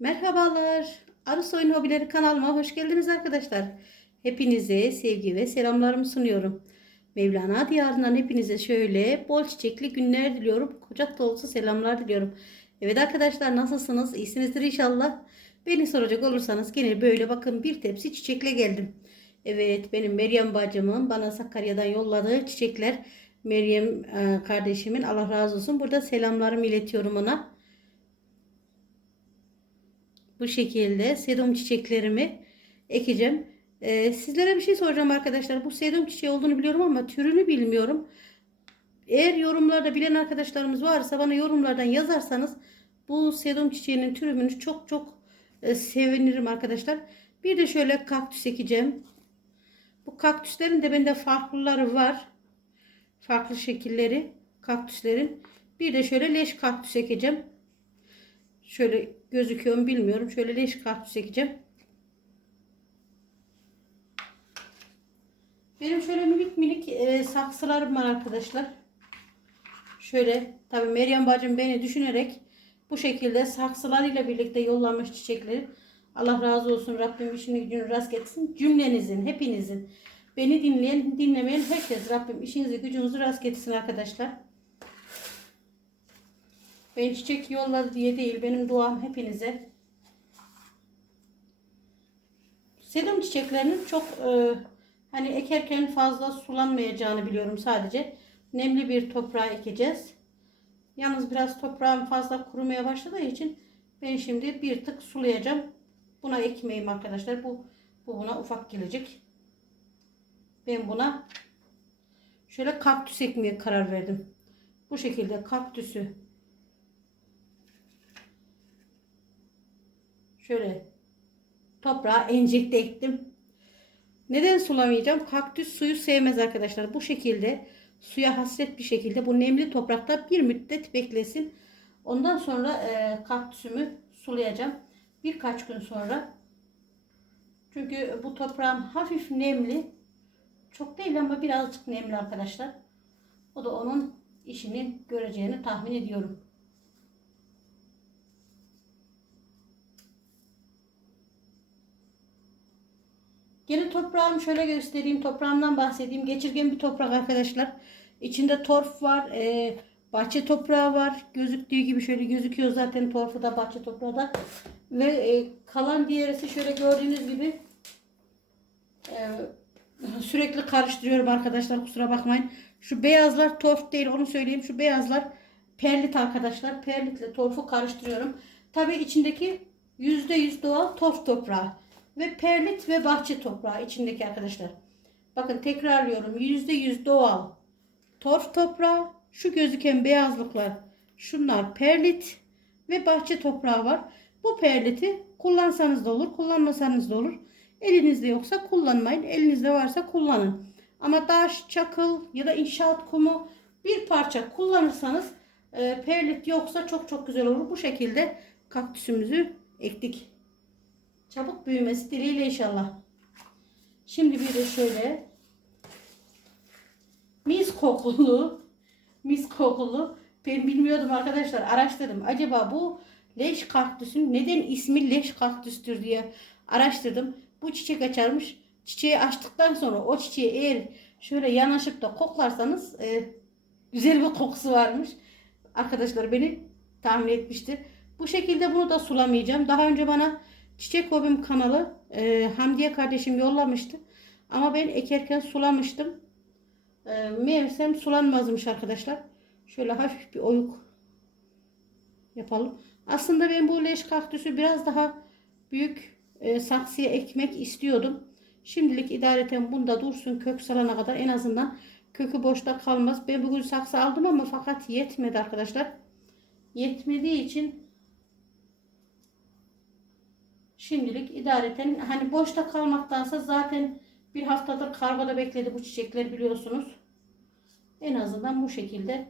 Merhabalar. Arı Soyun Hobileri kanalıma hoş geldiniz arkadaşlar. Hepinize sevgi ve selamlarımı sunuyorum. Mevlana diyarından hepinize şöyle bol çiçekli günler diliyorum. Kucak dolusu selamlar diliyorum. Evet arkadaşlar nasılsınız? İyisinizdir inşallah. Beni soracak olursanız gene böyle bakın bir tepsi çiçekle geldim. Evet benim Meryem bacımın bana Sakarya'dan yolladığı çiçekler. Meryem e, kardeşimin Allah razı olsun. Burada selamlarımı iletiyorum ona. Bu şekilde sedum çiçeklerimi ekeceğim. Ee, sizlere bir şey soracağım arkadaşlar. Bu sedum çiçeği olduğunu biliyorum ama türünü bilmiyorum. Eğer yorumlarda bilen arkadaşlarımız varsa bana yorumlardan yazarsanız bu sedum çiçeğinin türünü çok çok e, sevinirim arkadaşlar. Bir de şöyle kaktüs ekeceğim. Bu kaktüslerin de bende farklıları var. Farklı şekilleri kaktüslerin. Bir de şöyle leş kaktüs ekeceğim. Şöyle gözüküyor mu bilmiyorum. Şöyle leş kaktüs ekeceğim. Benim şöyle minik minik e, saksılarım var arkadaşlar. Şöyle tabii Meryem bacım beni düşünerek bu şekilde saksılarıyla birlikte yollamış çiçekleri. Allah razı olsun Rabbim işini gücünü rast getirsin. Cümlenizin, hepinizin. Beni dinleyen, dinlemeyen herkes Rabbim işinizi gücünüzü rast getirsin arkadaşlar. Ben çiçek yolladı diye değil. Benim duam hepinize. Sedum çiçeklerinin çok e, hani ekerken fazla sulanmayacağını biliyorum sadece. Nemli bir toprağa ekeceğiz. Yalnız biraz toprağım fazla kurumaya başladığı için ben şimdi bir tık sulayacağım. Buna ekmeyeyim arkadaşlar. Bu, bu buna ufak gelecek. Ben buna şöyle kaktüs ekmeye karar verdim. Bu şekilde kaktüsü şöyle toprağa enjekte ettim. Neden sulamayacağım? Kaktüs suyu sevmez arkadaşlar. Bu şekilde suya hasret bir şekilde bu nemli toprakta bir müddet beklesin. Ondan sonra e, kaktüsümü sulayacağım. Birkaç gün sonra. Çünkü bu toprağım hafif nemli. Çok değil ama birazcık nemli arkadaşlar. O da onun işini göreceğini tahmin ediyorum. Geri toprağımı şöyle göstereyim. Toprağımdan bahsedeyim. Geçirgen bir toprak arkadaşlar. İçinde torf var. E, bahçe toprağı var. Gözüktüğü gibi şöyle gözüküyor zaten torfu da bahçe toprağı da. Ve e, kalan diğerisi şöyle gördüğünüz gibi e, sürekli karıştırıyorum arkadaşlar. Kusura bakmayın. Şu beyazlar torf değil onu söyleyeyim. Şu beyazlar perlit arkadaşlar. Perlitle torfu karıştırıyorum. Tabi içindeki %100 doğal torf toprağı ve perlit ve bahçe toprağı içindeki arkadaşlar. Bakın tekrarlıyorum. %100 doğal torf toprağı. Şu gözüken beyazlıklar şunlar perlit ve bahçe toprağı var. Bu perliti kullansanız da olur, kullanmasanız da olur. Elinizde yoksa kullanmayın. Elinizde varsa kullanın. Ama taş, çakıl ya da inşaat kumu bir parça kullanırsanız e, perlit yoksa çok çok güzel olur. Bu şekilde kaktüsümüzü ektik. Çabuk büyümesi dileğiyle inşallah. Şimdi bir de şöyle mis kokulu mis kokulu ben bilmiyordum arkadaşlar araştırdım. Acaba bu leş kaktüsün neden ismi leş kaktüstür diye araştırdım. Bu çiçek açarmış. Çiçeği açtıktan sonra o çiçeği eğer şöyle yanaşıp da koklarsanız e, güzel bir kokusu varmış. Arkadaşlar beni tahmin etmişti. Bu şekilde bunu da sulamayacağım. Daha önce bana Çiçek Hobim kanalı e, Hamdiye kardeşim yollamıştı. Ama ben ekerken sulamıştım. E, meğersem sulanmazmış arkadaşlar. Şöyle hafif bir oyuk yapalım. Aslında ben bu leş kaktüsü biraz daha büyük e, saksıya ekmek istiyordum. Şimdilik idareten bunda dursun kök salana kadar en azından kökü boşta kalmaz. Ben bugün saksı aldım ama fakat yetmedi arkadaşlar. Yetmediği için Şimdilik idareten hani boşta kalmaktansa zaten bir haftadır kargoda bekledi bu çiçekler biliyorsunuz. En azından bu şekilde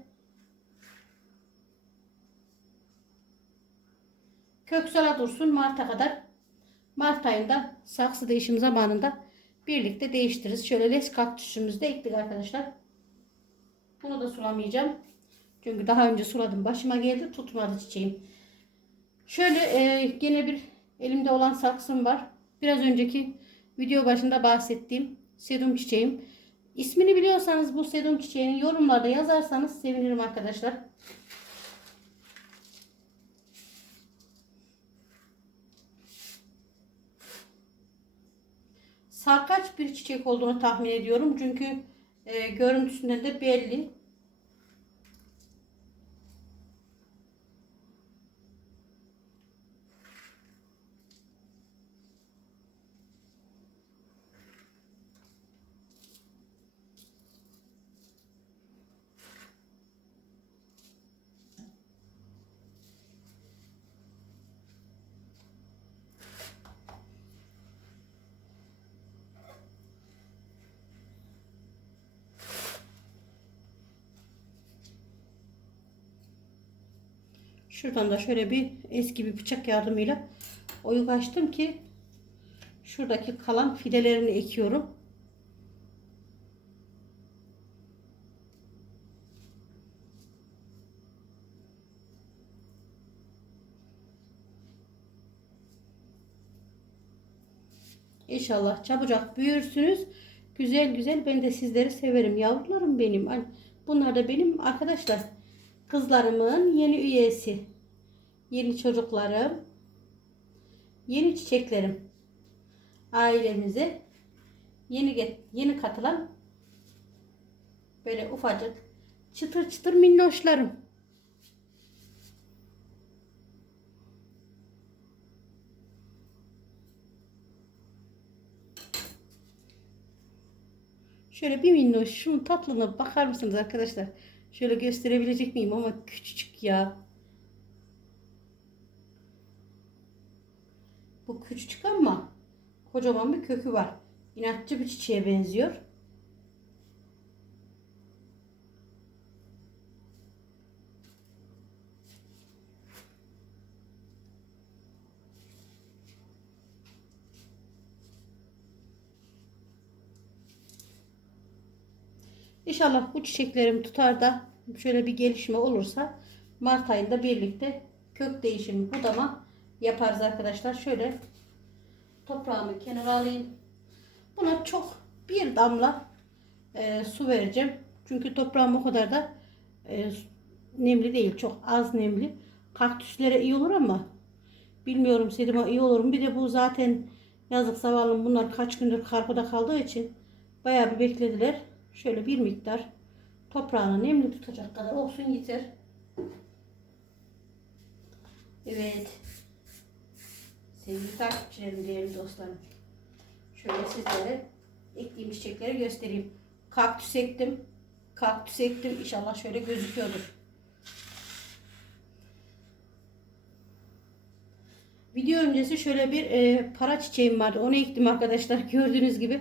köksala dursun Mart'a kadar. Mart ayında saksı değişim zamanında birlikte değiştiririz. Şöyle les kaktüsümüzü de ektik arkadaşlar. Bunu da sulamayacağım. Çünkü daha önce suladım. Başıma geldi tutmadı çiçeğim. Şöyle e, gene bir elimde olan saksım var. Biraz önceki video başında bahsettiğim sedum çiçeğim. İsmini biliyorsanız bu sedum çiçeğinin yorumlarda yazarsanız sevinirim arkadaşlar. Sarkaç bir çiçek olduğunu tahmin ediyorum. Çünkü e, görüntüsünden de belli. Şuradan da şöyle bir eski bir bıçak yardımıyla oyuk ki şuradaki kalan fidelerini ekiyorum. İnşallah çabucak büyürsünüz. Güzel güzel ben de sizleri severim. Yavrularım benim. Bunlar da benim arkadaşlar. Kızlarımın yeni üyesi. Yeni çocuklarım. Yeni çiçeklerim. Ailemize yeni yeni katılan böyle ufacık çıtır çıtır minnoşlarım. Şöyle bir minnoş şunun tatlılığına bakar mısınız arkadaşlar? Şöyle gösterebilecek miyim ama küçücük ya. Bu küçücük ama kocaman bir kökü var. İnatçı bir çiçeğe benziyor. İnşallah bu çiçeklerim tutar da şöyle bir gelişme olursa Mart ayında birlikte kök değişimi budama yaparız arkadaşlar. Şöyle toprağımı kenara alayım. Buna çok bir damla e, su vereceğim. Çünkü toprağım o kadar da e, nemli değil. Çok az nemli. Kaktüslere iyi olur ama bilmiyorum sedima iyi olur mu? Bir de bu zaten yazık zavallım bunlar kaç gündür kargoda kaldığı için bayağı bir beklediler. Şöyle bir miktar toprağını nemli tutacak kadar olsun yeter. Evet. Sevgili takipçilerim, değerli dostlarım. Şöyle sizlere ektiğim çiçekleri göstereyim. Kaktüs ektim. Kaktüs ektim. İnşallah şöyle gözüküyordur. Video öncesi şöyle bir e, para çiçeğim vardı. Onu ektim arkadaşlar. Gördüğünüz gibi.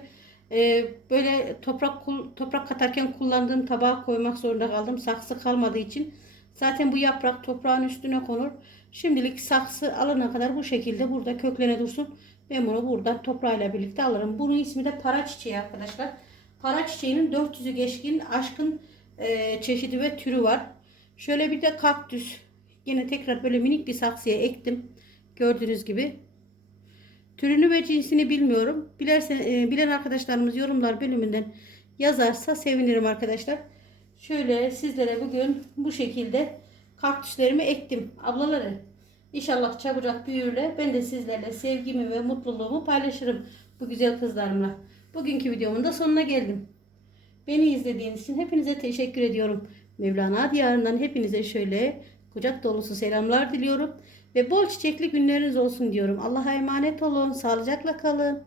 E, böyle toprak toprak katarken kullandığım tabağa koymak zorunda kaldım. Saksı kalmadığı için. Zaten bu yaprak toprağın üstüne konur. Şimdilik saksı alana kadar bu şekilde burada köklene dursun. Ben bunu buradan toprağıyla birlikte alırım. Bunun ismi de para çiçeği arkadaşlar. Para çiçeğinin 400'ü geçkin aşkın e, çeşidi ve türü var. Şöyle bir de kaktüs. Yine tekrar böyle minik bir saksıya ektim. Gördüğünüz gibi. Türünü ve cinsini bilmiyorum. Bilersen, e, bilen arkadaşlarımız yorumlar bölümünden yazarsa sevinirim arkadaşlar. Şöyle sizlere bugün bu şekilde kaktüslerimi ektim. Ablaları inşallah çabucak büyürler. Ben de sizlerle sevgimi ve mutluluğumu paylaşırım bu güzel kızlarımla. Bugünkü videomun da sonuna geldim. Beni izlediğiniz için hepinize teşekkür ediyorum. Mevlana diyarından hepinize şöyle kucak dolusu selamlar diliyorum. Ve bol çiçekli günleriniz olsun diyorum. Allah'a emanet olun. Sağlıcakla kalın.